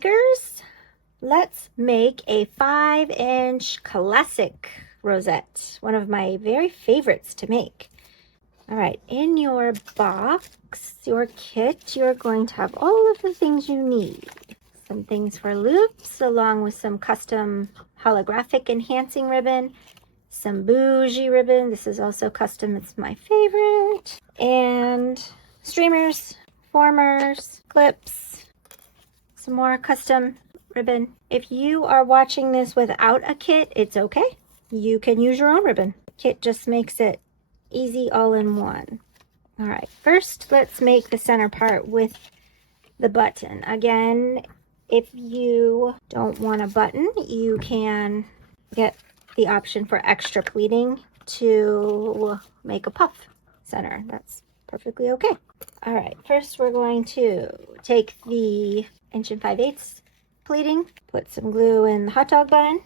makers, let's make a 5-inch classic rosette, one of my very favorites to make. All right, in your box, your kit, you're going to have all of the things you need. Some things for loops, along with some custom holographic enhancing ribbon, some bougie ribbon. This is also custom, it's my favorite. And streamers, formers, clips, some more custom ribbon. If you are watching this without a kit, it's okay. You can use your own ribbon. Kit just makes it easy all in one. All right, first let's make the center part with the button. Again, if you don't want a button, you can get the option for extra pleating to make a puff center. That's perfectly okay. All right, first we're going to take the 1 5/8 pleating, put some glue in the hot dog bun,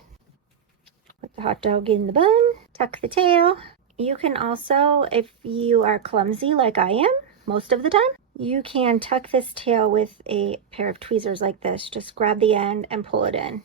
put the hot dog in the bun, tuck the tail. You can also, if you are clumsy like I am most of the time, you can tuck this tail with a pair of tweezers like this. Just grab the end and pull it in.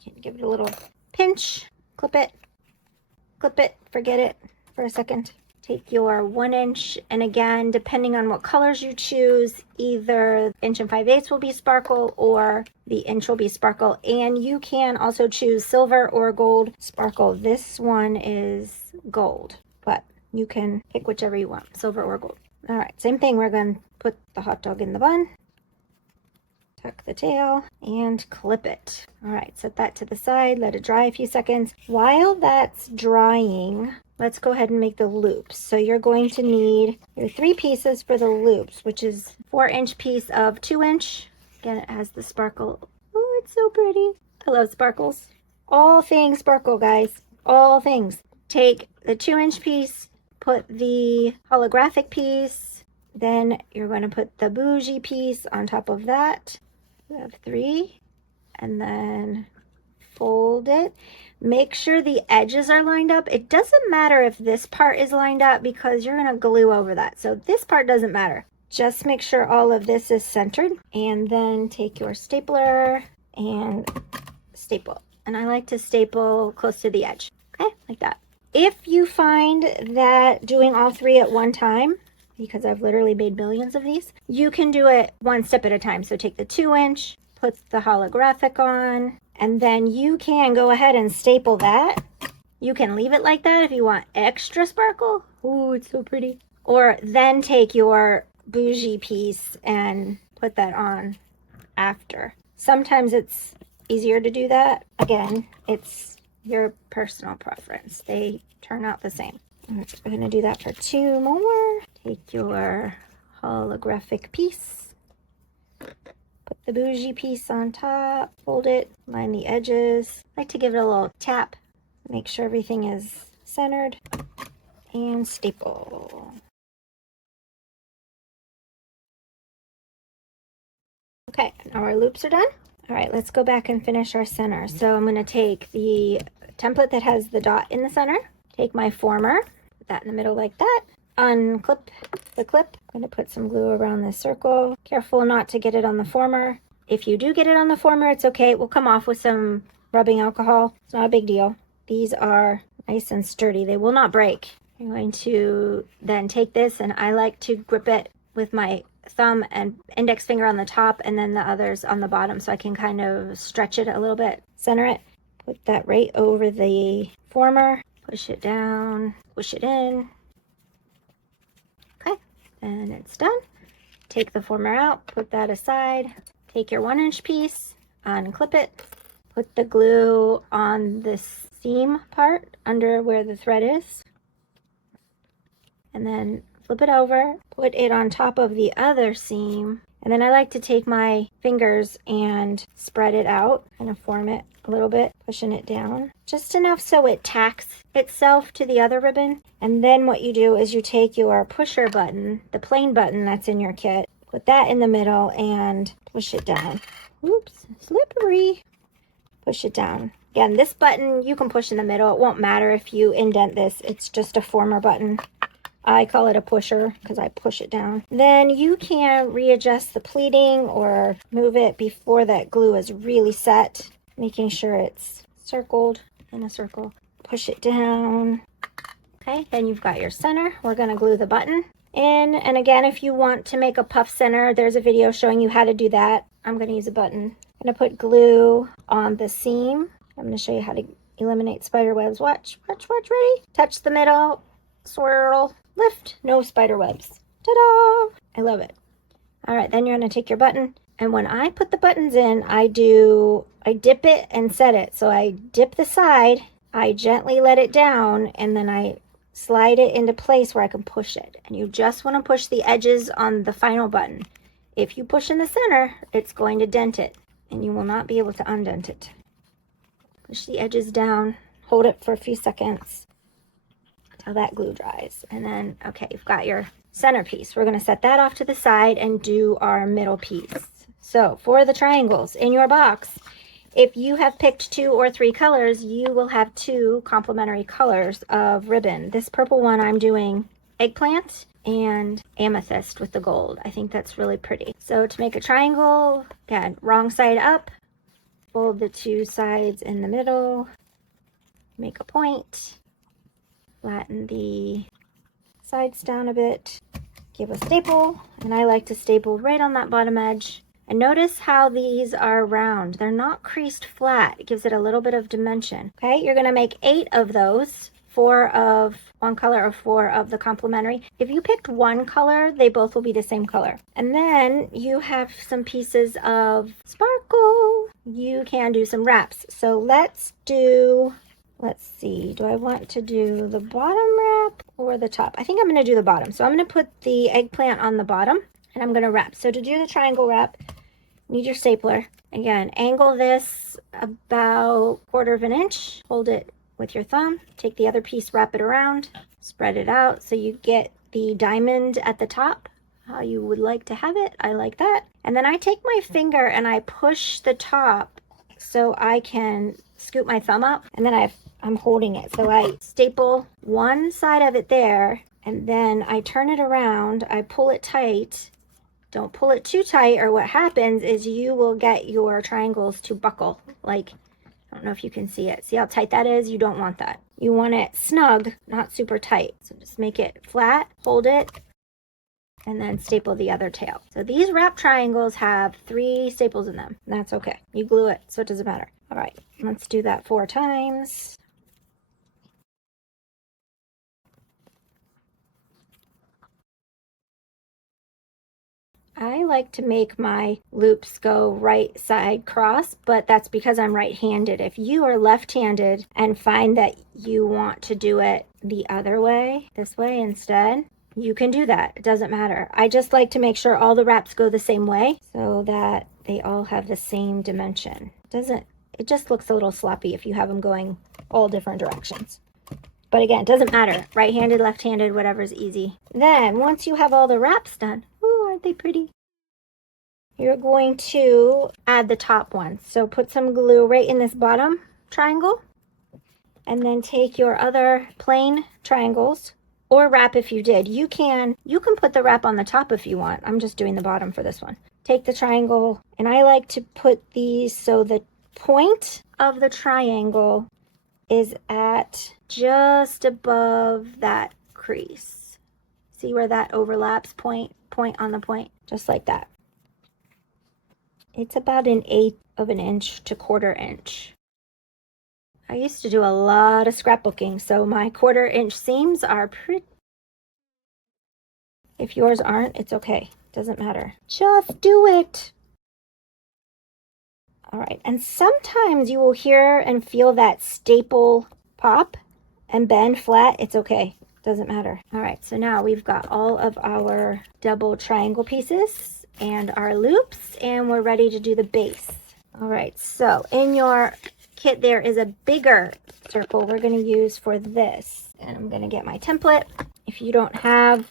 You can give it a little pinch, clip it, forget it for a second. Take your 1 inch, and again, depending on what colors you choose, either 1 5/8 will be sparkle or the inch will be sparkle. And you can also choose silver or gold sparkle. This one is gold, but you can pick whichever you want, silver or gold. All right, same thing. We're going to put the hot dog in the bun, tuck the tail, and clip it. All right, set that to the side, let it dry a few seconds. While that's drying, let's go ahead and make the loops. So you're going to need your 3 pieces for the loops, which is 4-inch piece of 2-inch. Again, it has the sparkle. Oh, it's so pretty. I love sparkles. All things sparkle, guys. All things. Take the 2-inch piece, put the holographic piece, then you're going to put the bougie piece on top of that. You have 3, and then fold it. Make sure the edges are lined up. It doesn't matter if this part is lined up because you're going to glue over that. So this part doesn't matter. Just make sure all of this is centered, and then take your stapler and staple. And I like to staple close to the edge. Okay, like that. If you find that doing all 3 at one time, because I've literally made millions of these, you can do it one step at a time. So take the 2-inch, put the holographic on, and then you can go ahead and staple that. You can leave it like that if you want extra sparkle. Ooh, it's so pretty. Or then take your bougie piece and put that on after. Sometimes it's easier to do that. Again, it's your personal preference. They turn out the same. Right, we're going to do that for 2 more. Take your holographic piece, put the bougie piece on top, fold it, line the edges. I like to give it a little tap, make sure everything is centered, and staple. Okay, now our loops are done. All right, let's go back and finish our center. So I'm going to take the template that has the dot in the center, take my former, put that in the middle like that, unclip the clip. I'm going to put some glue around this circle. Careful not to get it on the former. If you do get it on the former, it's okay. It will come off with some rubbing alcohol. It's not a big deal. These are nice and sturdy. They will not break. I'm going to then take this, and I like to grip it with my thumb and index finger on the top, and then the others on the bottom, so I can kind of stretch it a little bit, center it, put that right over the former, push it down, push it in. Okay, and it's done. Take the former out, put that aside, take your 1-inch piece, unclip it, put the glue on this seam part under where the thread is, and then flip it over, put it on top of the other seam, and then I like to take my fingers and spread it out, kind of form it a little bit, pushing it down, just enough so it tacks itself to the other ribbon. And then what you do is you take your pusher button, the plain button that's in your kit, put that in the middle and push it down. Oops, slippery. Push it down. Again, this button you can push in the middle. It won't matter if you indent this. It's just a former button. I call it a pusher because I push it down. Then you can readjust the pleating or move it before that glue is really set, making sure it's circled in a circle. Push it down. Okay, then you've got your center. We're going to glue the button in. And again, if you want to make a puff center, there's a video showing you how to do that. I'm going to use a button. I'm going to put glue on the seam. I'm going to show you how to eliminate spider webs. Watch, watch, watch, ready? Touch the middle, swirl, lift, no spider webs. Ta-da! I love it. All right, then you're going to take your button. And when I put the buttons in, I dip it and set it. So I dip the side, I gently let it down, and then I slide it into place where I can push it. And you just want to push the edges on the final button. If you push in the center, it's going to dent it, and you will not be able to undent it. Push the edges down, hold it for a few seconds until that glue dries. And then, okay, you've got your centerpiece. We're going to set that off to the side and do our middle piece. So for the triangles in your box, if you have picked 2 or 3 colors, you will have 2 complementary colors of ribbon. This purple one, I'm doing eggplant and amethyst with the gold. I think that's really pretty. So to make a triangle, again, wrong side up, fold the 2 sides in the middle, make a point, flatten the sides down a bit, give a staple, and I like to staple right on that bottom edge. And notice how these are round. They're not creased flat. It gives it a little bit of dimension. Okay, you're gonna make 8 of those, 4 of one color or 4 of the complementary. If you picked one color, they both will be the same color. And then you have some pieces of sparkle. You can do some wraps. So let's see, do I want to do the bottom wrap or the top? I think I'm gonna do the bottom. So I'm gonna put the eggplant on the bottom and I'm gonna wrap. So to do the triangle wrap, need your stapler. Again, angle this about 1/4 of an inch. Hold it with your thumb. Take the other piece, wrap it around, spread it out so you get the diamond at the top, how you would like to have it. I like that. And then I take my finger and I push the top so I can scoop my thumb up. And then I'm holding it. So I staple one side of it there and then I turn it around. I pull it tight. Don't pull it too tight or what happens is you will get your triangles to buckle. Like, I don't know if you can see it. See how tight that is? You don't want that. You want it snug, not super tight. So just make it flat, hold it, and then staple the other tail. So these wrap triangles have 3 staples in them. And that's okay. You glue it, so it doesn't matter. All right, let's do that 4 times. I like to make my loops go right side cross, but that's because I'm right-handed. If you are left-handed and find that you want to do it the other way, this way instead, you can do that. It doesn't matter. I just like to make sure all the wraps go the same way so that they all have the same dimension. It just looks a little sloppy if you have them going all different directions. But again, it doesn't matter. Right-handed, left-handed, whatever's easy. Then, once you have all the wraps done, ooh, aren't they pretty? You're going to add the top one. So put some glue right in this bottom triangle. And then take your other plain triangles, or wrap if you did. You can put the wrap on the top if you want. I'm just doing the bottom for this one. Take the triangle, and I like to put these so the point of the triangle is at just above that crease. See where that overlaps? Point on the point, just like that. It's about 1/8 of an inch to 1/4 inch. I used to do a lot of scrapbooking, so my 1/4 inch seams are pretty. If yours aren't, it's okay. Doesn't matter. Just do it. All right, and sometimes you will hear and feel that staple pop and bend flat. It's okay. Doesn't matter. All right, so now we've got all of our double triangle pieces and our loops, and we're ready to do the base. All right, so in your kit there is a bigger circle we're going to use for this, and I'm going to get my template. If you don't have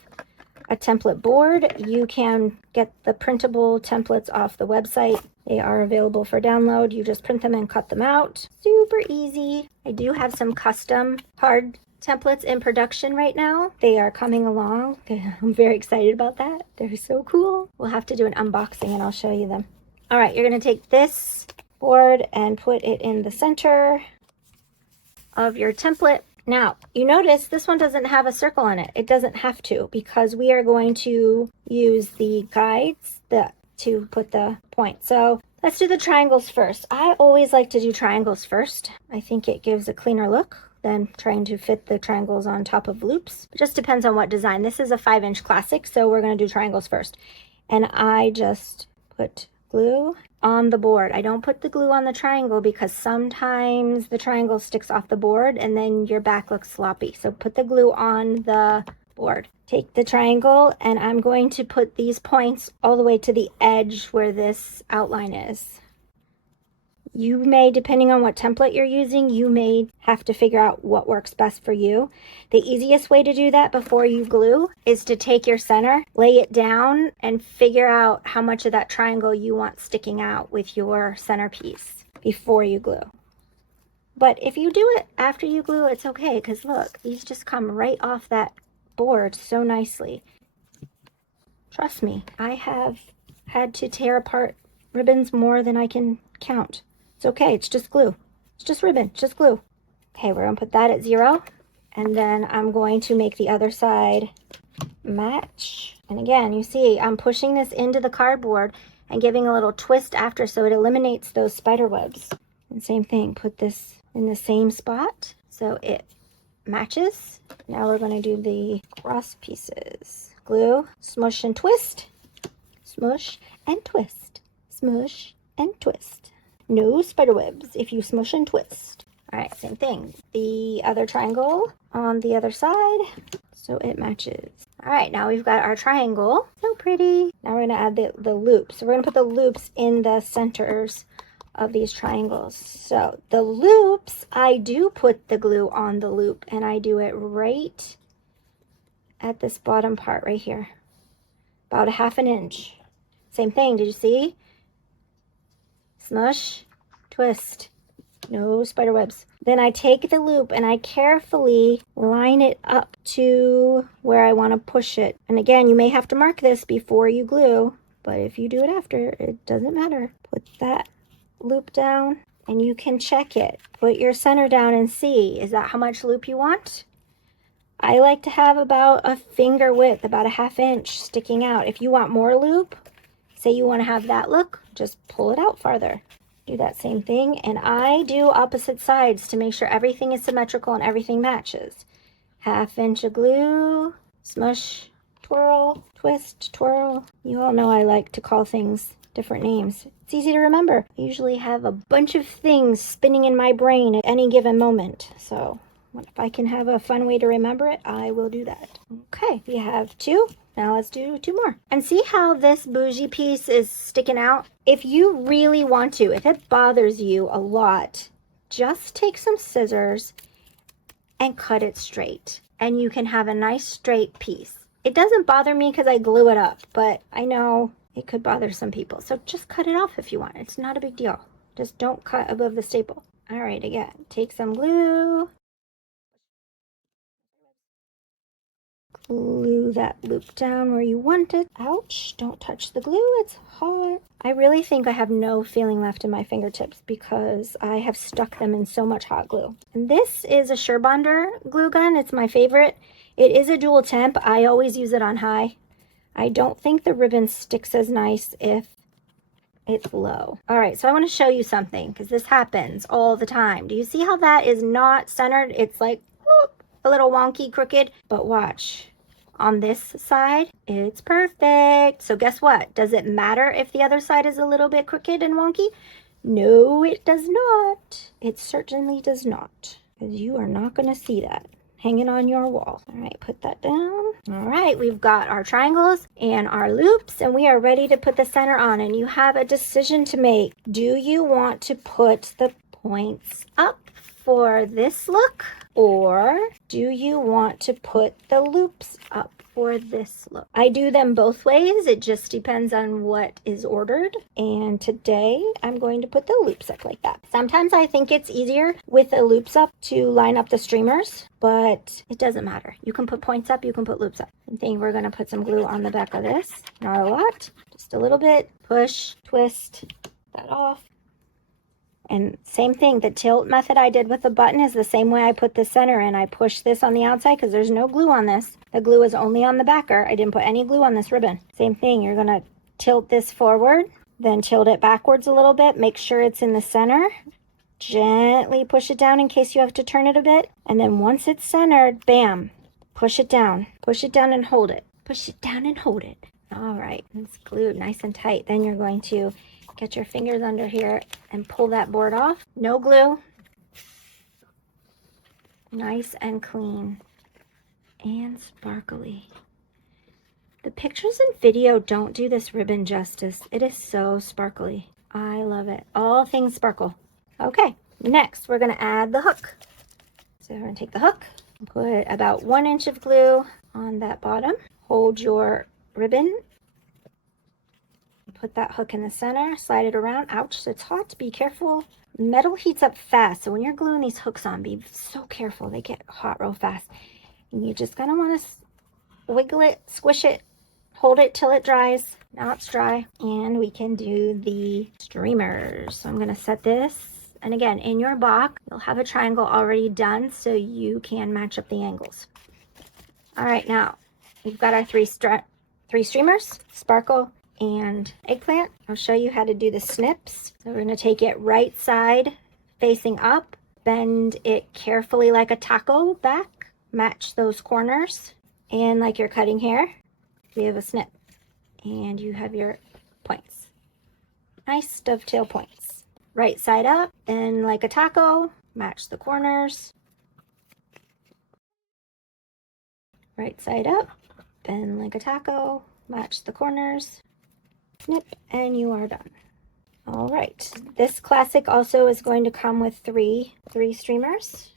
a template board, you can get the printable templates off the website. They are available for download. You just print them and cut them out. Super easy. I do have some custom hard templates in production right now. They are coming along. I'm very excited about that. They're so cool. We'll have to do an unboxing and I'll show you them. All right, you're going to take this board and put it in the center of your template. Now, you notice this one doesn't have a circle on it. It doesn't have to, because we are going to use the guides to put the point. So let's do the triangles first. I always like to do triangles first. I think it gives a cleaner look than trying to fit the triangles on top of loops. It just depends on what design. This is a 5-inch classic, so we're going to do triangles first. And I just put glue on the board. I don't put the glue on the triangle because sometimes the triangle sticks off the board and then your back looks sloppy. So put the glue on the board. Take the triangle and I'm going to put these points all the way to the edge where this outline is. You may, depending on what template you're using, you may have to figure out what works best for you. The easiest way to do that before you glue is to take your center, lay it down, and figure out how much of that triangle you want sticking out with your centerpiece before you glue. But if you do it after you glue, it's okay, because look, these just come right off that board so nicely. Trust me, I have had to tear apart ribbons more than I can count. It's okay, it's just glue. It's just ribbon, just glue. Okay, we're gonna put that at 0. And then I'm going to make the other side match. And again, you see, I'm pushing this into the cardboard and giving a little twist after so it eliminates those spider webs. And same thing, put this in the same spot so it matches. Now we're gonna do the cross pieces. Glue, smush and twist, smush and twist, smush and twist. No spider webs if you smush and twist. All right, same thing. The other triangle on the other side so it matches. All right, now we've got our triangle. So pretty. Now we're gonna add the loops. So we're gonna put the loops in the centers of these triangles. So the loops, I do put the glue on the loop and I do it right at this bottom part right here. About a 1/2 inch. Same thing, did you see? Smush, twist, no spider webs. Then I take the loop and I carefully line it up to where I want to push it. And again, you may have to mark this before you glue, but if you do it after, it doesn't matter. Put that loop down and you can check it. Put your center down and see, is that how much loop you want? I like to have about a finger width, about a 1/2 inch sticking out. If you want more loop, say you want to have that look, just pull it out farther. Do that same thing, and I do opposite sides to make sure everything is symmetrical and everything matches. 1/2 inch of glue, smush, twirl, twist, twirl. You all know I like to call things different names. It's easy to remember. I usually have a bunch of things spinning in my brain at any given moment, so if I can have a fun way to remember it, I will do that. Okay, we have 2. Now let's do 2 more. And see how this bougie piece is sticking out? If you really want to, if it bothers you a lot, just take some scissors and cut it straight. And you can have a nice straight piece. It doesn't bother me because I glue it up, but I know it could bother some people. So just cut it off if you want. It's not a big deal. Just don't cut above the staple. All right, again, take some glue. Glue that loop down where you want it. Ouch, don't touch the glue, it's hard. I really think I have no feeling left in my fingertips because I have stuck them in so much hot glue. And this is a Surebonder glue gun, it's my favorite. It is a dual temp, I always use it on high. I don't think the ribbon sticks as nice if it's low. All right, so I want to show you something because this happens all the time. Do you see how that is not centered? It's like whoop, a little wonky, crooked, but watch. On this side, it's perfect. So guess what? Does it matter if the other side is a little bit crooked and wonky? No, it does not. It certainly does not, because you are not going to see that hanging on your wall. All right, put that down. All right, we've got our triangles and our loops, and we are ready to put the center on, and you have a decision to make. Do you want to put the points up for this look, or do you want to put the loops up for this look. I do them both ways. It just depends on what is ordered. And today I'm going to put the loops up like that. Sometimes I think it's easier with the loops up to line up the streamers, but it doesn't matter. You can put points up, you can put loops up. I think we're gonna put some glue on the back of this. Not a lot, just a little bit. Push, twist that off. And same thing, the tilt method I did with the button is the same way I put the center in. I push this on the outside because there's no glue on this. The glue is only on the backer. I didn't put any glue on this ribbon. Same thing, you're gonna tilt this forward, then tilt it backwards a little bit. Make sure it's in the center. Gently push it down in case you have to turn it a bit. And then once it's centered, bam, push it down. Push it down and hold it. Push it down and hold it. All right, it's glued nice and tight. Then you're going to get your fingers under here and pull that board off. No glue. Nice and clean and sparkly. The pictures and video don't do this ribbon justice. It is so sparkly. I love it. All things sparkle. Okay, next we're gonna add the hook. So we're gonna take the hook, put about 1 inch of glue on that bottom. Hold your ribbon, put that hook in the center, slide it around. Ouch, it's hot, be careful. Metal heats up fast, so when you're gluing these hooks on, be so careful. They get hot real fast. And you just gonna wanna wiggle it, squish it, hold it till it dries. Now it's dry, and we can do the streamers. So I'm gonna set this, and again, in your box, you'll have a triangle already done so you can match up the angles. All right, now we've got our three streamers, sparkle and eggplant. I'll show you how to do the snips. So we're gonna take it right side facing up, bend it carefully like a taco back, match those corners, and like you're cutting hair, you have a snip, and you have your points. Nice dovetail points. Right side up, and like a taco, match the corners. Right side up, bend like a taco, match the corners. Snip, and you are done. All right, this classic also is going to come with three streamers.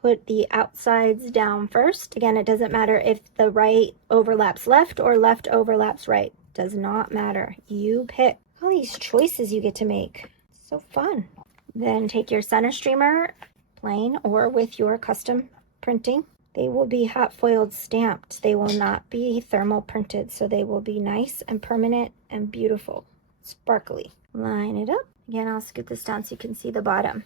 Put the outsides down first. Again, it doesn't matter if the right overlaps left or left overlaps right. Does not matter. You pick. All these choices you get to make. So fun. Then take your center streamer, plain or with your custom printing. They will be hot foiled stamped. They will not be thermal printed, so they will be nice and permanent and beautiful, sparkly. Line it up. Again, I'll scoot this down so you can see the bottom.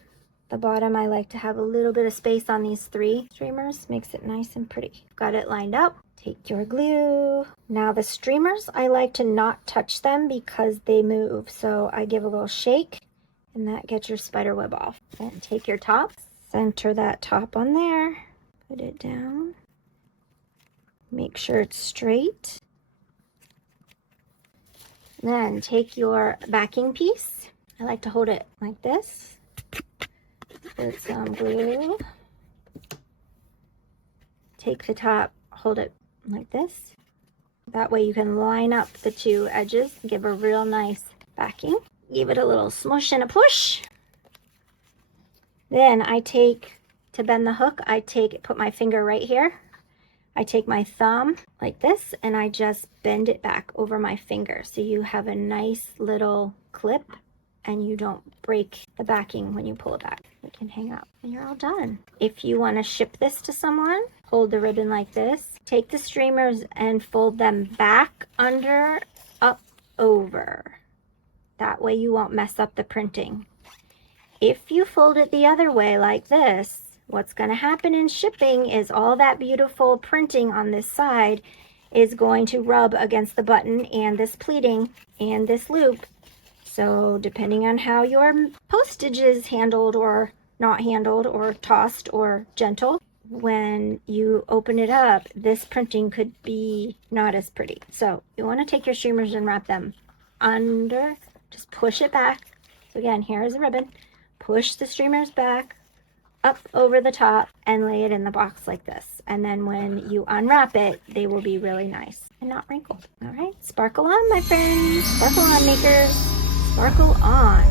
The bottom, I like to have a little bit of space on these three streamers. Makes it nice and pretty. Got it lined up. Take your glue. Now the streamers, I like to not touch them because they move. So I give a little shake, and that gets your spider web off. Then take your top, center that top on there. Put it down. Make sure it's straight. Then take your backing piece. I like to hold it like this. Put some glue. Take the top, hold it like this. That way you can line up the two edges, give a real nice backing. Give it a little smush and a push. Then I take, to bend the hook, put my finger right here. I take my thumb like this and I just bend it back over my finger so you have a nice little clip and you don't break the backing when you pull it back. It can hang up and you're all done. If you want to ship this to someone, hold the ribbon like this. Take the streamers and fold them back, under, up, over. That way you won't mess up the printing. If you fold it the other way like this, what's going to happen in shipping is all that beautiful printing on this side is going to rub against the button and this pleating and this loop. So depending on how your postage is handled or not handled or tossed or gentle, when you open it up, this printing could be not as pretty. So you want to take your streamers and wrap them under, just push it back. So again, here is the ribbon. Push the streamers back, up over the top, and lay it in the box like this. And then when you unwrap it, they will be really nice and not wrinkled. All right, sparkle on, my friends. Sparkle on, makers. Sparkle on.